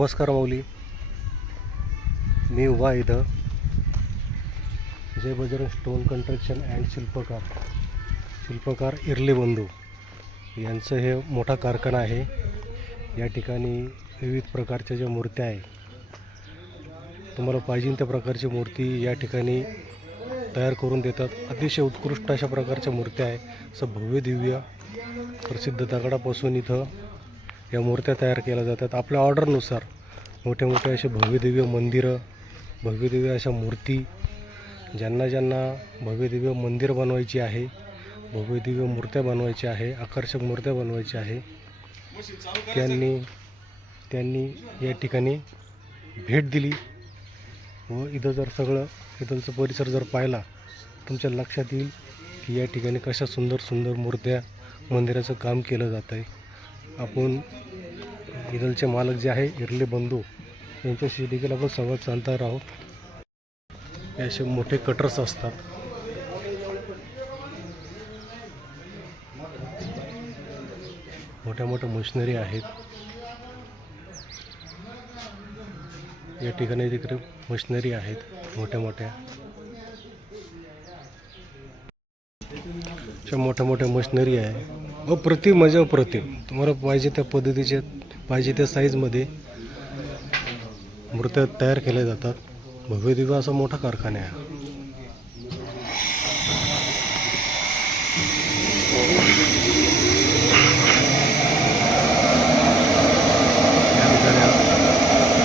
नमस्कार माऊली. मी उभा इथं. Jai Bajrang stone construction and शिल्पकार. शिल्पकार इरले बंधू यांचं हे मोठा कारखाना आहे. या ठिकाणी विविध प्रकारच्या ज्या मूर्त्या आहे तुम्हाला पाहिजे त्या प्रकारची मूर्ती या ठिकाणी तयार करून देतात. अतिशय उत्कृष्ट अशा प्रकारच्या मूर्त्या आहे असं भव्य दिव्य प्रसिद्ध दगडापासून इथं या मूर्त्या तयार केल्या जातात. आपल्या ऑर्डरनुसार मोठे मोठे असे भव्यदिव्य मंदिरं भव्यदिव्य अशा मूर्ती ज्यांना ज्यांना भव्यदिव्य मंदिर बनवायची आहे भव्यदिव्य मूर्त्या बनवायच्या आहे आकर्षक मूर्त्या बनवायच्या आहे त्यांनी त्यांनी या ठिकाणी भेट दिली. व इथं जर सगळं इथलचं परिसर जर पाहिला तुमच्या लक्षात येईल की या ठिकाणी कशा सुंदर सुंदर मूर्त्या मंदिराचं काम केलं जात आहे आपण इथलचे मालक जे आहे इरले बंधू यांच्याशी देखील आपण संवाद साधणार आहोत. हे असे मोठे कटर्स असतात. मोठ्या मोठ्या मशिनरी आहेत. या ठिकाणी तिकडे मशिनरी आहेत मोठ्या मोठ्या. अशा मोठ्या मोठ्या मशिनरी आहे. अप्रतिम म्हणजे अप्रतिम तुम्हाला पाहिजे त्या पद्धतीचे पाहिजे त्या साईजमध्ये मूर्त्या तयार केल्या जातात. भव्य दिव्य असा मोठा कारखाना आहे.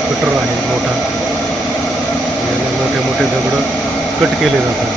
कटर आहे मोठा. याने मोठे मोठे दगडं कट केले जातात.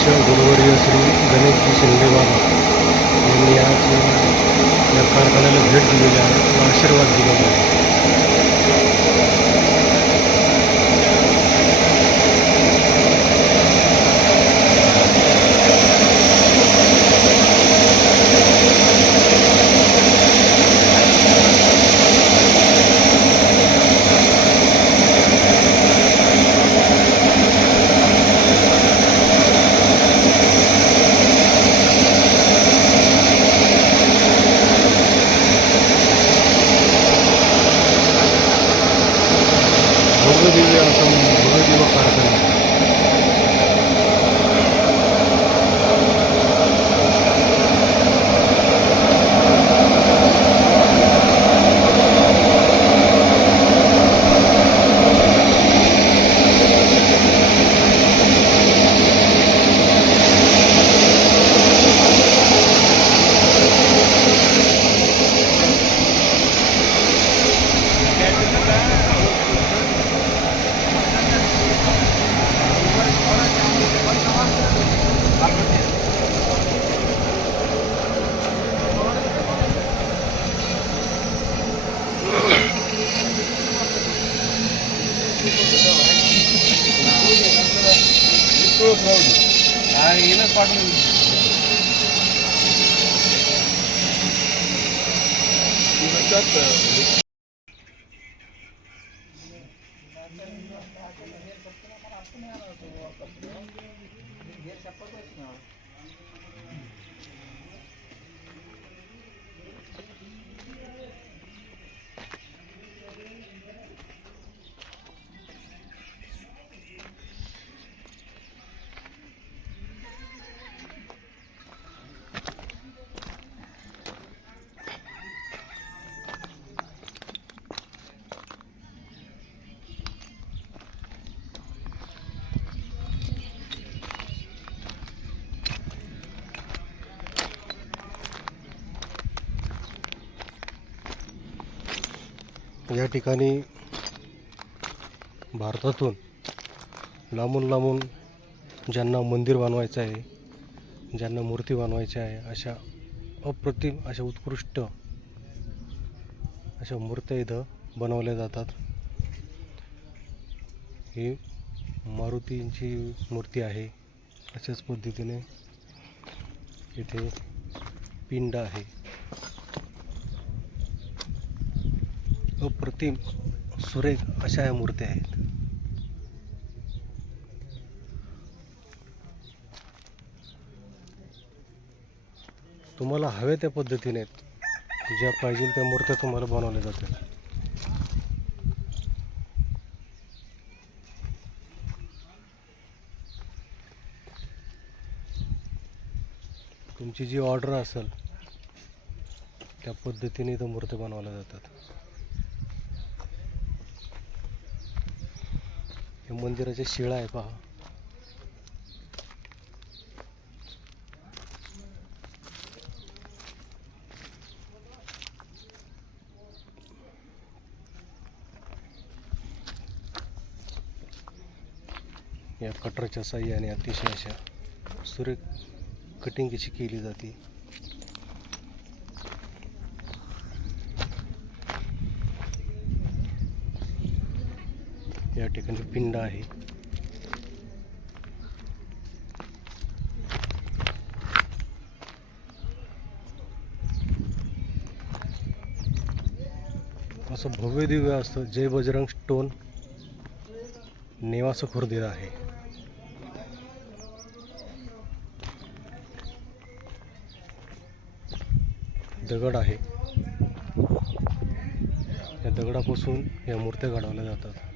अध्यक्ष गुरुवर्य श्री गणेशजी शिंदे यांनी आज या कारखान्याला भेट दिलेली आहे व आशीर्वाद दिलेला आहे. paga isso. చెప్పకపోతున్నావు या ठिकाणी भारतातून लांबून लांबून ज्यांना मंदिर बांधवायचं आहे ज्यांना मूर्ती बांधवायची आहे अशा अप्रतिम अशा उत्कृष्ट अशा मूर्त्या इथं बनवल्या जातात. ही मारुतींची मूर्ती आहे. अशाच पद्धतीने इथे पिंड आहे. अप्रतिम सुरेख अशा या मूर्त्या आहेत. तुम्हाला हवे त्या पद्धतीने ज्या पाहिजे त्या मूर्त्या तुम्हाला बनवल्या जातील. तुमची जी ऑर्डर असेल त्या पद्धतीने इथं मूर्त्या बनवल्या जातात. हे मंदिराच्या शिळा आहे पहा. या कटरच्या साह्याने अतिशय अशा सुरेख कटिंग कशी केली जाते. या ठिकाणी पिंड आहे. असं भव्य दिव्य असतं. जय बजरंग स्टोन नेवासा खुर्दीला आहे. दगड आहे. या दगडापासून या मूर्त्या घडवल्या जातात.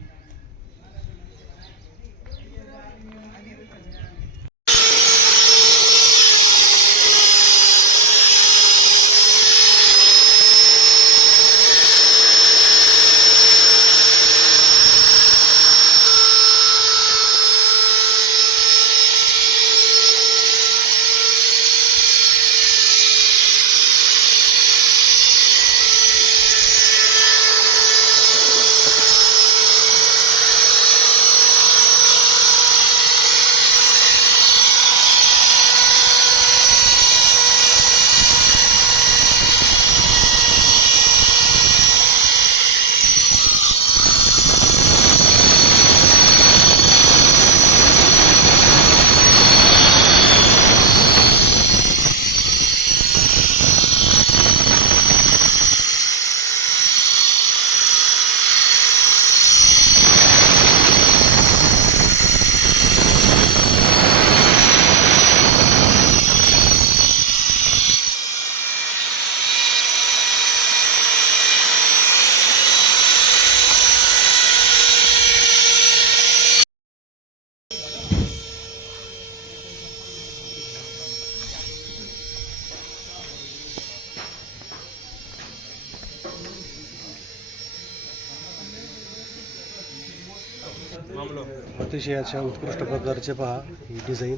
अतिशय अशा उत्कृष्ट प्रकारचे पहा ही डिझाईन.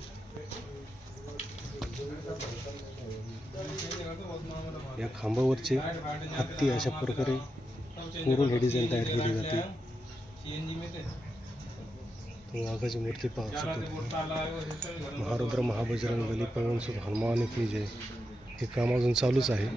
या खांबावरचे हत्ती अशा प्रकारे पूर्ण हे डिझाईन तयार केली जाते. तुम्ही वाघाची मूर्ती पाहू शकता. महारुद्र महाबजरंग बली पवन हनुमान की जय. हे काम अजून चालूच आहे.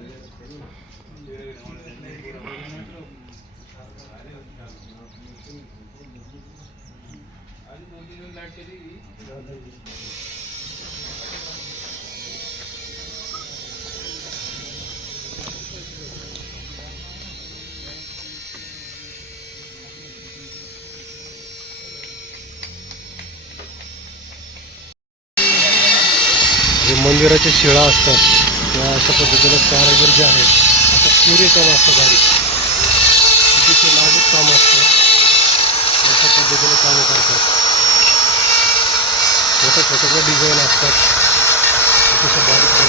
जे मंदिराच्या शिळा असतात किंवा अशा पद्धतीने कारागीर जे आहेत आता पुरे काम असतं गाडी तिथे लागत काम असतं अशा पद्धतीने कामं करतात छोटे छोटे डिझाईन असतात. अतिशय बारीक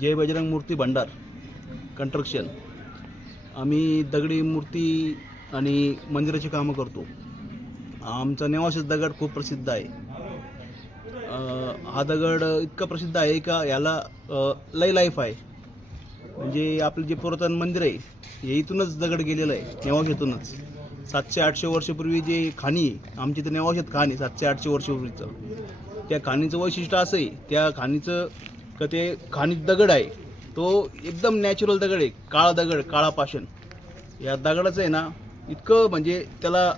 जय बजरंग मूर्ती भंडार कंस्ट्रक्शन आम्ही दगडी मूर्ती आणि मंदिराची कामं करतो. आमचा नेवासेच दगड खूप प्रसिद्ध आहे. हा दगड इतका प्रसिद्ध आहे का याला लई लय लाईफ आहे. म्हणजे आपलं जे पुरातन मंदिर आहे हे इथूनच दगड गेलेलं आहे नेवाशातूनच सातशे आठशे वर्षापूर्वी जे खाणी आहे आमची तर नेवाशात खाणी सातशे आठशे वर्षपूर्वीचं. त्या खाणीचं वैशिष्ट्य असं आहे त्या खाणीचं का ते खाणीत दगड आहे तो एकदम नॅचरल दगड आहे काळा दगड काळा पाषण. या दगडाचं आहे ना इतकं म्हणजे त्याला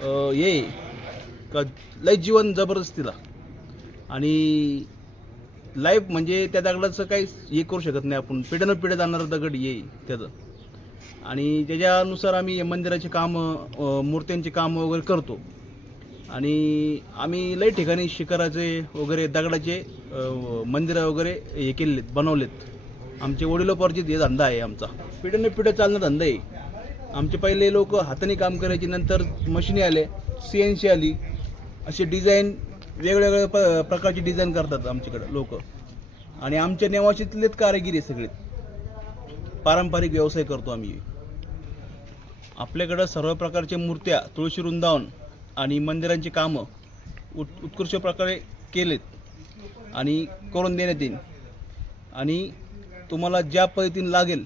हे का लय जीवन जबरदस्तीला. आणि लाईफ म्हणजे त्या दगडाचं काही हे करू शकत नाही आपण. पिढ्यानं पिढ्या जाणारं दगड ये त्याचं. आणि त्याच्यानुसार आम्ही मंदिराचे कामं मूर्त्यांचे कामं वगैरे करतो. आणि आम्ही लई ठिकाणी शिखराचे वगैरे दगडाचे मंदिरं वगैरे हे केलेत बनवलेत. आमचे वडिलोपार्जित हे धंदा आहे आमचा. पिढ्यानं पिढ्या चालणारा धंदा आहे. आमचे पहिले लोक हाताने काम करायचे नंतर मशिनी आले सी एन सी आली. असे डिझाईन वेगवेगळ्या प प्रकारची डिझाईन करतात आमच्याकडे लोक. आणि आमच्या नेवाशीतलेच कारागिरी आहे सगळे पारंपरिक व्यवसाय करतो आम्ही. आपल्याकडं सर्व प्रकारच्या मूर्त्या तुळशी वृंदावन आणि मंदिरांची कामं उत् उत्कृष्ट प्रकारे केलेत. आणि करून देण्यात येईल आणि तुम्हाला ज्या पद्धतीने लागेल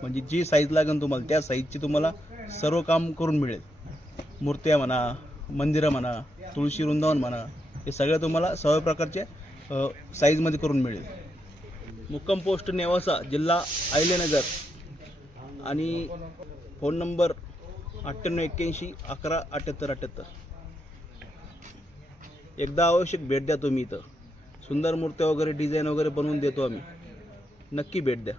म्हणजे जी साईज लागेल तुम्हाला त्या साईजची तुम्हाला सर्व काम करून मिळेल. मूर्त्या म्हणा मंदिरं म्हणा तुळशी वृंदावन म्हणा हे सगळं तुम्हाला सर्व प्रकारच्या साईजमध्ये करून मिळेल. मुक्कम पोस्ट नेवासा जिल्हा आयलेनगर आणि फोन नंबर अठ्ठ्याण्णव एक्क्याऐंशी अकरा अठ्ठ्याहत्तर अठ्ठ्याहत्तर. एकदा आवश्यक भेट द्या तुम्ही इथं. सुंदर मूर्त्या वगैरे डिझाईन वगैरे बनवून देतो आम्ही. नक्की भेट द्या.